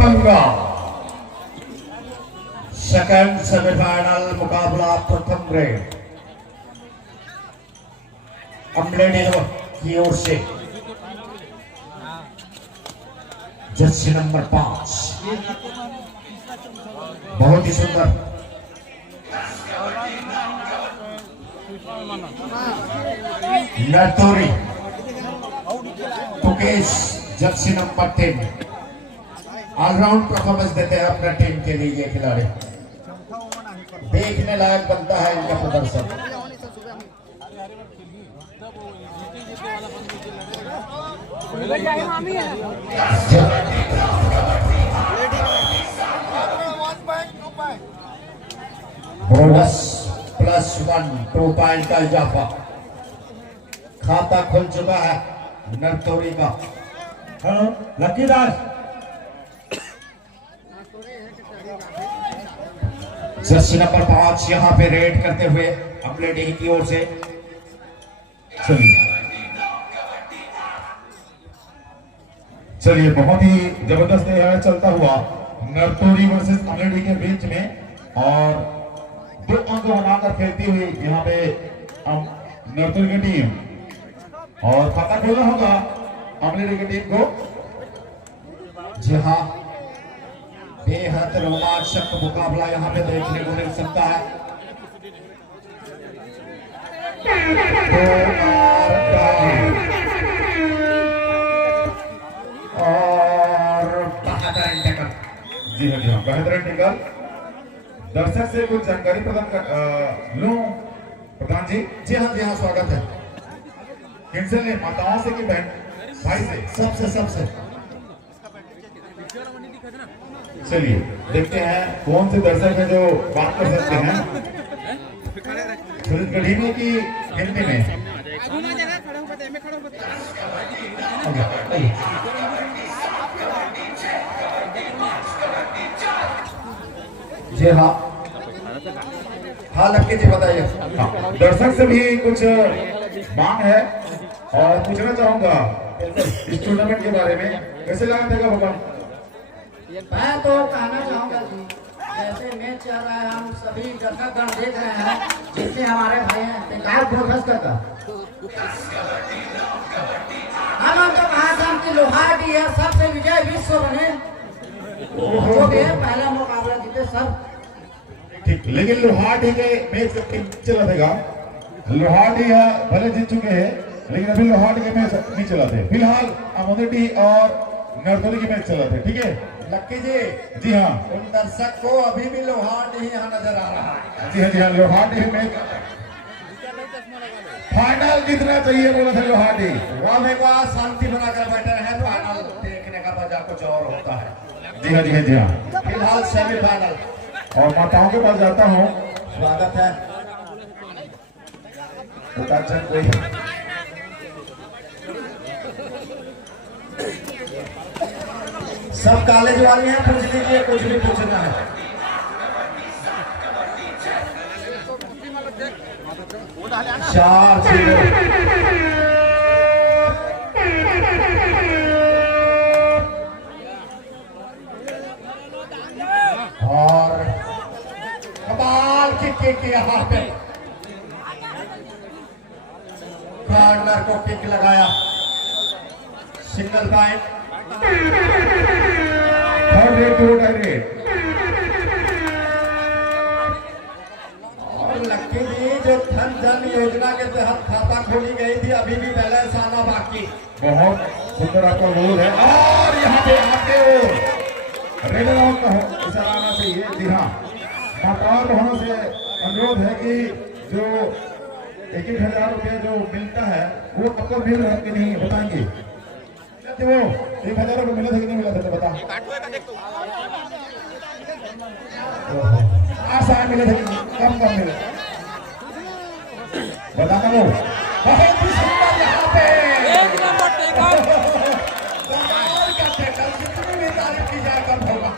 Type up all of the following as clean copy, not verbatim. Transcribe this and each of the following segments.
पंगा second semifinal मुकाबला प्रथम ग्रेड अम्बलेडी की ओर से जर्सी नंबर 5 बहुत ही सुंदर नरतोरी Mukesh jersey number 10 allround performance देते हैं अपना टीम के लिए। ये खिलाड़ी देखने लायक बनता है इनका प्रदर्शन। बोनस +1 2 पॉइंट का इजाफा। खाता खुल चुका है नरतोरी का। हेलो लकी दास जर्सी नंबर 5 यहाँ पे रेड करते हुए अम्बलेडी की ओर से। चलिए बहुत ही जबरदस्त है चलता हुआ नरतोरी वर्सेस अम्बलेडी के बीच में, और 2 अंक बनाकर खेलती हुई यहाँ पे नरतोरी की टीम, और खाता खोलना होगा अम्बलेडी की टीम को। जी हाँ, बेहद रोमांचक मुकाबला यहाँ पे देखने को मिल सकता है। और बहादुर टक्कर। जी हाँ बेहतर टिकल। दर्शक से कुछ जानकारी प्रदान कर लूं प्रधान जी। जी हाँ स्वागत है। किनसे ले, माताओं से कि बहन भाई से? सबसे चलिए देखते हैं कौन से दर्शक हैं जो बात कर सकते हैं सुरेश गढ़ी में कि हिंदी में। जी हाँ लक्की जी बताइए। दर्शक से भी कुछ मांग है और पूछना चाहूंगा इस टूर्नामेंट के बारे में। कैसे लगा देगा भगवान? मैं तो कहना चाहूंगा जी, जैसे मैच चल रहा है हम सभी दर्शकगण देख रहे हैं, जिससे हमारे भाई हैं बेकार फोकस करता। हम तो कहा था कि लोहाटी है सबसे विजय विश्व बने, जो भी है पहला मुकाबला जीते सब। ठीक, लेकिन लोहाटी के मैच का टीम चला देगा। लोहाटी भले जीत चुके हैं लेकिन अभी लोहाटी के मैच नहीं चलाते। फिलहाल अम्बलेडी और नरतोरी के मैच चलाते। ठीक है लक्की जी हाँ। उन दर्शक को अभी भी लोहाटी यहाँ नजर आ रहा है। जी हाँ लोहाटी मैच फाइनल जीतना चाहिए बोला था लोहाटी। वाह शांति बनाकर बैठे हैं। फाइनल देखने का मजा कुछ और होता है। जी हाँ फिलहाल सेमीफाइनल और माताओं के पास जाता हूँ। स्वागत है। कोई सब कॉलेज वाले हैं, पूछ लीजिए कुछ भी पूछना है। चार और कमाल किक यहाँ पे कॉर्नर को किक लगाया। Single point. और लक्की जी जो धन योजना के तहत खाता खोली गई थी, अभी भी बैलेंस आना बाकी। बहुत सुंदर आपका गोल है, और यहाँ पे आके रेड राउंड का इशारा आना चाहिए। जी हाँ, माताओं बहनों से अनुरोध है कि जो 1,000 रुपये जो मिलता है वो कब तक मिल रहा है कि नहीं बताएंगे। वो 1,000 रुपये मिला था कि नहीं मिला था तो बता। आसान मिले थे कम मिले बताना। वो बहुत ही सुंदर यहाँ पे एक नंबर टेकल। कितनी भी तारीफ की जाए कम होगा।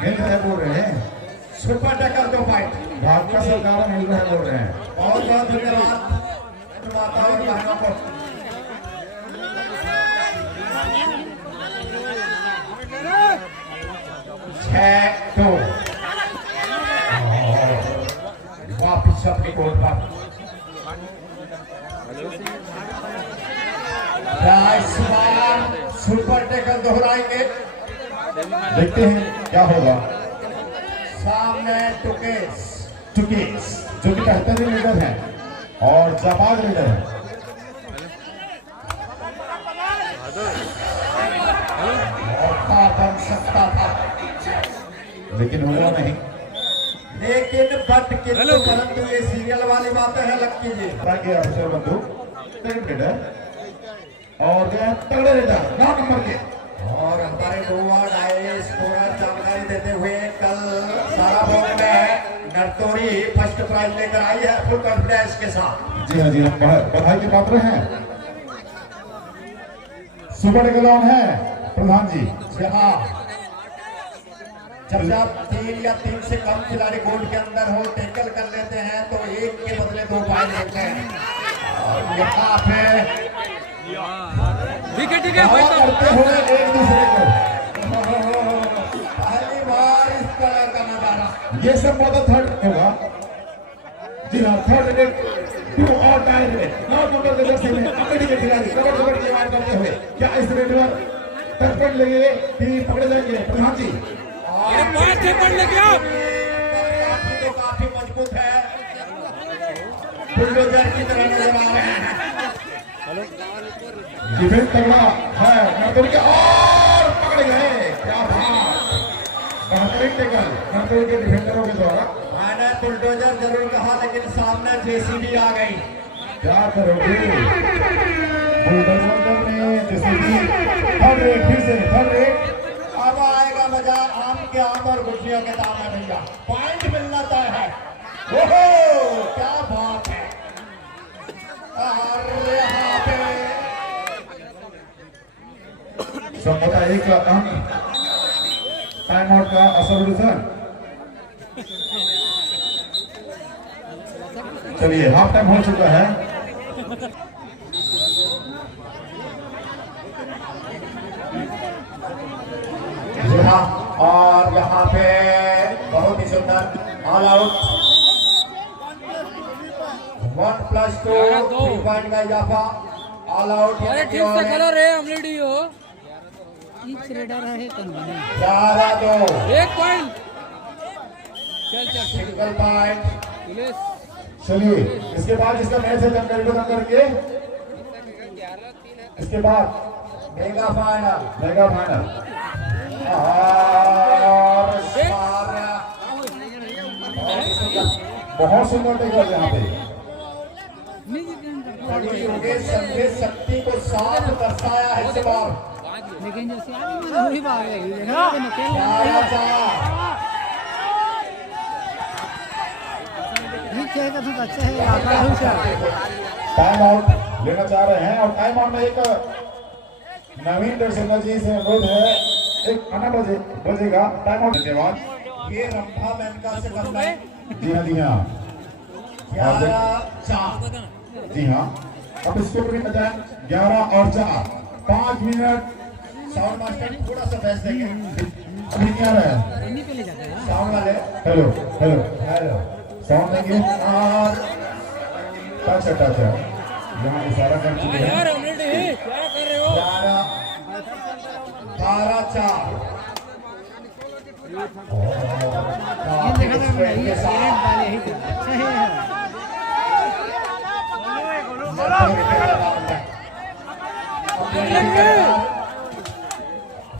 मिल रहे बोल रहे हैं सुपर टैकल 2 पॉइंट। भाजपा सरकार मिल रहे बोल रहे हैं। बहुत धन्यवाद माताओं और बहनों को। देखते हैं क्या होगा। सामने टुकेस टुकेस जो कि 73 लीडर हैं और जाबाज लीडर हैं। मौका बन सकता था लेकिन हुआ नहीं। लेकिन बट किंतु परंतु ये सीरियल वाली बातें हैं लक्की जी। आगे अफसर बंधु लीडर और गया तगड़े लीडर 9 नंबर के। और हमारे गोवा आए स्कोरर जानकारी देते हुए कल सारा बोर्ड में नरतोरी फर्स्ट प्राइज लेकर आई है फुल कॉन्फिडेंस के साथ। जी हाँ जी हम बधाई के पात्र हैं। सुपर टेकल है प्रधान जी। हाँ, जब 3 या 3 से कम खिलाड़ी गोल्ड के अंदर हो टेकल कर लेते हैं तो 1 के बदले 2 पॉइंट लेते हैं। और यहाँ पे ठीक है करते हुए एक दूसरे को पहली बार इस तरह का नजारा। ये सब बहुत थर्ड होगा। जी हाँ थर्ड रेट 2 और टाई रेट 9 नंबर के दर्शक में कबड्डी के खिलाड़ी कबड्डी की आवाज करते हुए क्या इस रेट पर टच पॉइंट लगेंगे कि पकड़े जाएंगे प्रधान जी। ये 5 से पढ़ लेके आओ। तो काफी मजबूत है बुलडोजर की तरह नजर आ रहे हैं। डिफेंस तगड़ा है नरतोरी के और पकड़े गए। क्या बात बेहतरीन टेकल नरतोरी के डिफेंडरों के द्वारा। मैंने बुलडोजर जरूर कहा लेकिन सामने जेसीबी आ गई। क्या करोगे बुलडोजर में जेसीबी थर्ड रेट फिर से थर्ड रेट। अब आएगा मजा आम के आम और गुठलियों के दाम है भैया। पॉइंट मिलना तय है। ओहो क्या बात है। और यहाँ पे संभवतः एक अंक टाइम आउट का असर सर। चलिए हाफ टाइम हो चुका है। जी हाँ, और यहाँ पे बहुत ही सुंदर ऑल आउट 1+2 3 पॉइंट का इजाफा ऑल आउट। अरे ठीक से कलर है हम रेडी हो। 11-2 1 पॉइंट। चल सिंगल पॉइंट। पुलिस चलिए इसके बाद इसका मैच है जानकारी प्रदान करके। इसके बाद मेगा फाइनल मेगा फाइनल और बहुत सुंदर टेकल यहाँ पे। संदेश शक्ति को साफ दर्शाया है इस बार। लेकिन जैसे वही बात है तो अच्छा है। टाइम आउट लेना चाह रहे हैं और टाइम आउट में एक नवीन दर्शक जी से अनुरोध है एक खाना बजेगा टाइम आउट। धन्यवाद। ये रंभा मेनका से करना है। जी हाँ जी हाँ 11-4 जी हाँ। अब इसको भी बताएं 11 और 4 5 मिनट। साउंड मास्टर थोड़ा सा बेस देंगे। अभी क्या रहा है साउंड वाले हेलो हेलो हेलो साउंड देंगे और टच टच है यहाँ इशारा कर चुके हैं। यार हम रेडी है। क्या कर रहे हो? 12-4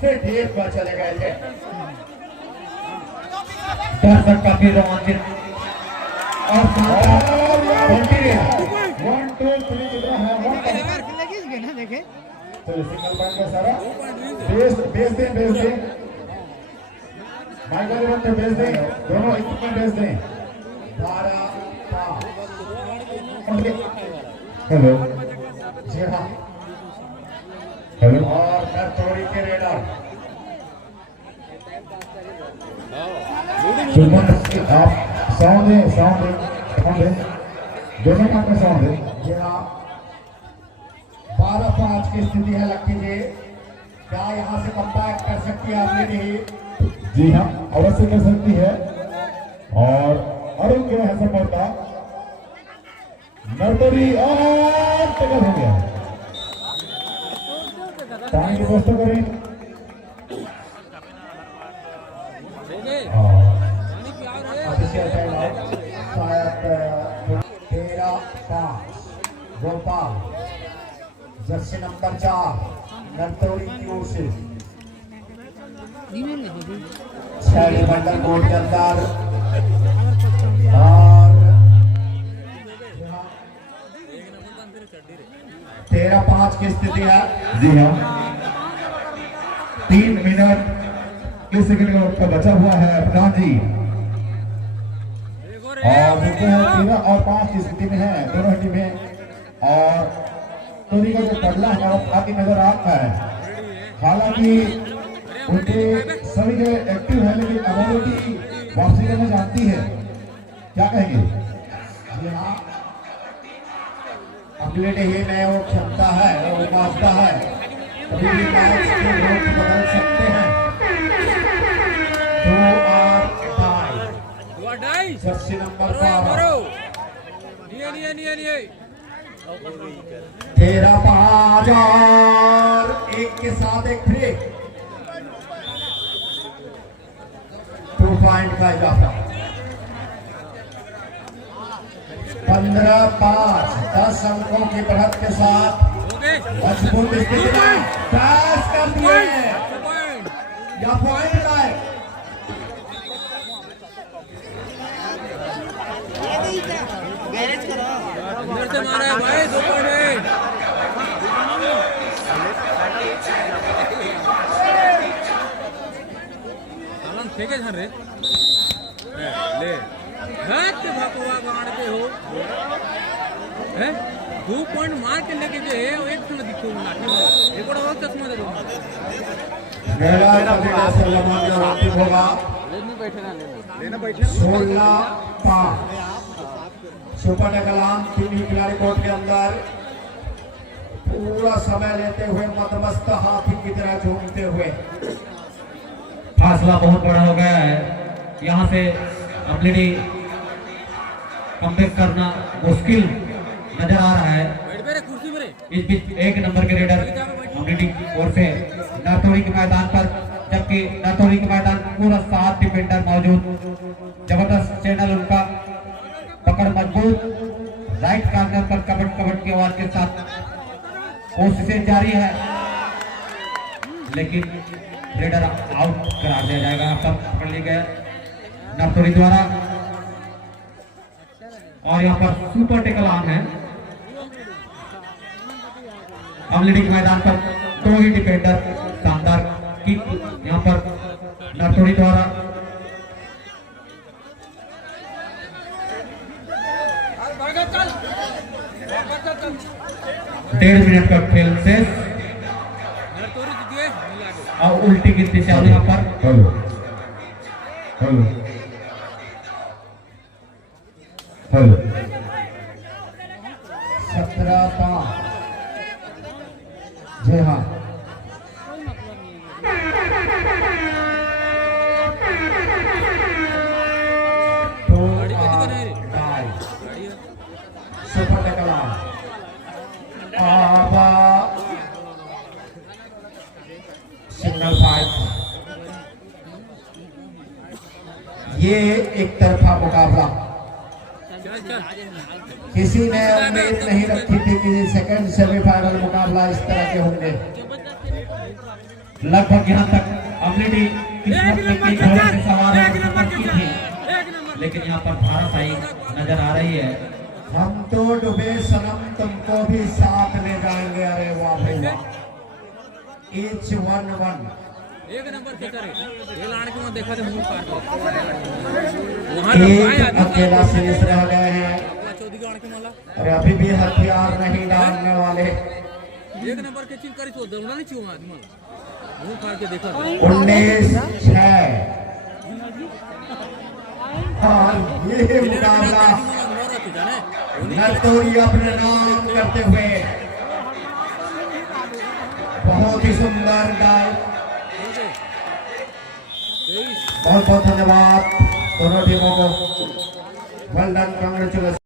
फिर ढेर पर चले गए थे। दर्शक काफी रोमांचित और 1 2 3 कितना है 1 देखे चलिए सिंगल पॉइंट का सारा बेच दें माइक वाले बंदे बेच दें दोनों इक्विपमेंट बेच दें। 12-5 हेलो जी हाँ हेलो और नरतोरी के रेडर आप साउंड दें दोनों पार्ट में साउंड दें। जी हाँ 12-5 की स्थिति है लक्की जी। क्या यहाँ से कमबैक कर सकती है अपनी टीम? जी हाँ अवश्य कर सकती है और अरुण जो है सफलता नरतोरी और टकल हो गया। पानी की व्यवस्था करें पानी पिया रे ऑफिशियल टाइम आउट शायद 13-5 गोपाल जर्सी नंबर 4 नरतौरी की ओर से नहीं नहीं 6 बंडल कोर्ट के अंदर और 13-5 की स्थिति है। जी हाँ, 3 मिनट 30 सेकंड का वक्त बचा हुआ है प्रधान जी। और देखते हैं 13 और 5 की स्थिति में है दोनों टीमें। और टोनी का जो पड़ला है वो काफी नजर आ रहा है। हालांकि उनके सभी जो एक्टिव है, लेकिन अमोलिटी वापसी करना जानती है। क्या कहेंगे? जी हाँ, अगले ये में वो क्षमता है, वो वास्ता है, कभी भी मैच के रोक बदल सकते हैं। 2 डाई जर्सी नंबर करो 12 नहीं 13-5 और 1 के साथ एक फ्री 2 पॉइंट का इजाफा। 15-5 10 अंकों की बढ़त के साथ ओके मजबूत स्थिति में पास कर दिए पॉइंट या पॉइंट लाए। अंदर से मारा है भाई 2 पॉइंट आलम फेंके झन रे ले हट भगवा गाड़ते हो हैं 2 पॉइंट मार के लेके जो है वो एक थोड़ा दिखो लाठी में एक और चश्मा दे दो मेरा कभी ऐसे लम्हा जो अंतिम होगा लेने बैठे ना 16-5 सुपर कलाम तीन ही खिलाड़ी कोर्ट के अंदर पूरा समय लेते हुए मदमस्त हाथी की तरह झूमते हुए। फासला बहुत बड़ा हो गया है, यहाँ से ऑलरेडी कमबैक करना मुश्किल नजर आ रहा है। बैठ पे रे कुर्सी पे रे इस बीच 1 नंबर के रेडर ऑलरेडी की ओर से नरतौरी के मैदान पर, जबकि नरतौरी के मैदान पूरा 7 डिफेंडर मौजूद। जबरदस्त चैनल उनका, पकड़ मजबूत, राइट कॉर्नर पर कबट की आवाज के साथ कोशिशें जारी है, लेकिन रेडर आउट करा दिया जाएगा। सब पकड़ लिए गए नरतौरी द्वारा। और यहाँ पर सुपर टेकल ऑन है ऑलरेडी के मैदान पर। 2 ही डिफेंडर, शानदार किक यहाँ पर नरतौरी द्वारा। चल 1.5 मिनट का खेल शेष नरतौरी जीतिए मिला के और उल्टी की दिशा में यहाँ पर। हेलो हेलो हेलो 17-5 जी हाँ, सुपर कलाम सिग्नल 5। ये एक तरफा मुकाबला, चल किसी ने उम्मीद नहीं रखी थी कि सेकंड सेमीफाइनल मुकाबला इस तरह के होंगे। लगभग यहाँ तक ऑलरेडी किस्मत में की घोड़े से सवार होकर की थी, लेकिन यहाँ पर भारत आई नजर आ रही है। हम तो डूबे सनम तुमको भी साथ ले जाएंगे। अरे वाह भाई वाह, ईच 1-1 एक नंबर के करे ये लाड़ के वहां देखा थे मुंह पार वहां तो भाई एक अकेला शेष रह गए हैं चौधरी गाड़ के माला और अभी भी हथियार नहीं डालने वाले। एक नंबर के चिल करी तो दौड़ा नहीं चाहिए आदमी मुंह पार के देखा 19-6 और ये मुकाबला नरतौरी अपने नाम करते हुए बहुत ही सुंदर गाय। बहुत बहुत धन्यवाद दोनों टीमों को। Well done, congratulation.